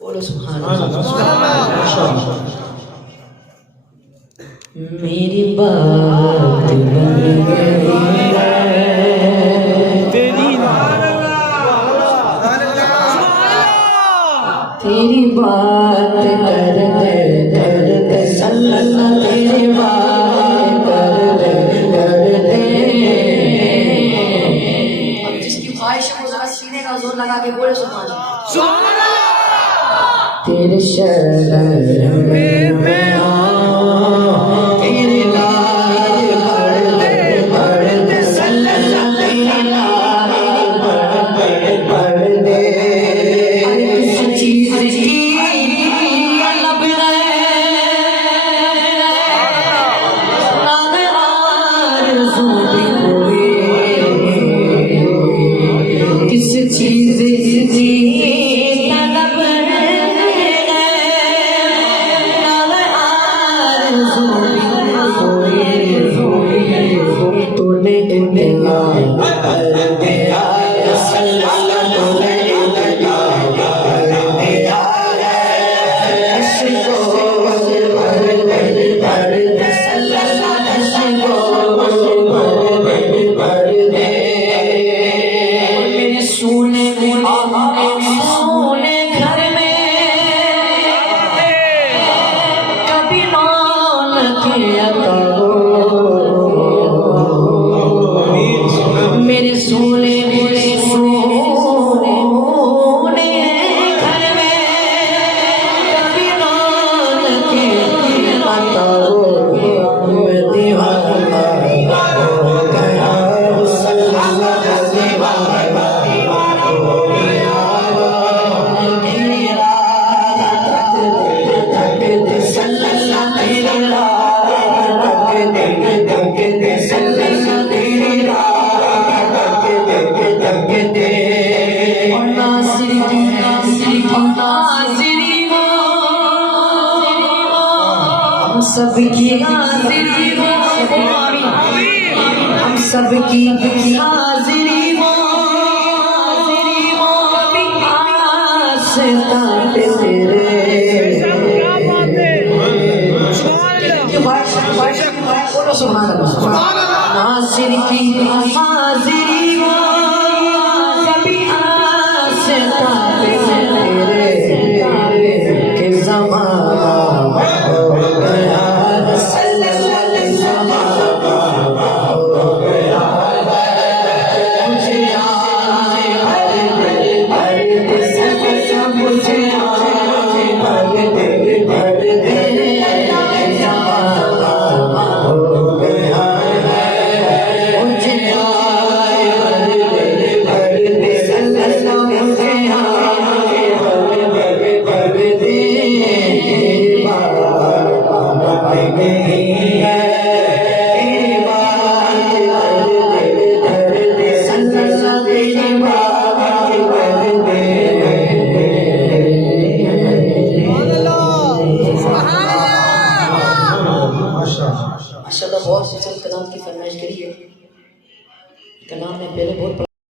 बोलो सुभान अल्लाह। मेरी बात बन गई तेरी बात कर दे सल्लल्लाह तेरी बात कर दे। अब जिसकी ख्वाहिश है वो जरा सीने का जोर लगा के बोले सुभान अल्लाह। तेरे शरण में मैं आऊं तेरी लाज बढ़ दे सल्लल्लाह तेरी लाज बढ़ दे। किस चीज़ की लब आरज़ू भी कोई किस चीज़ की सबकी हाजिरी हो हम सबकी हाजिरी हो आस्था पे तेरे बोलो सुभान अल्लाह। नासिर की हाजिरी हो कभी आस्था पे तेरे के ज़माना माशाल्लाह बहुत कलाम की फरमाइश करी है। कलाम में पहले बहुत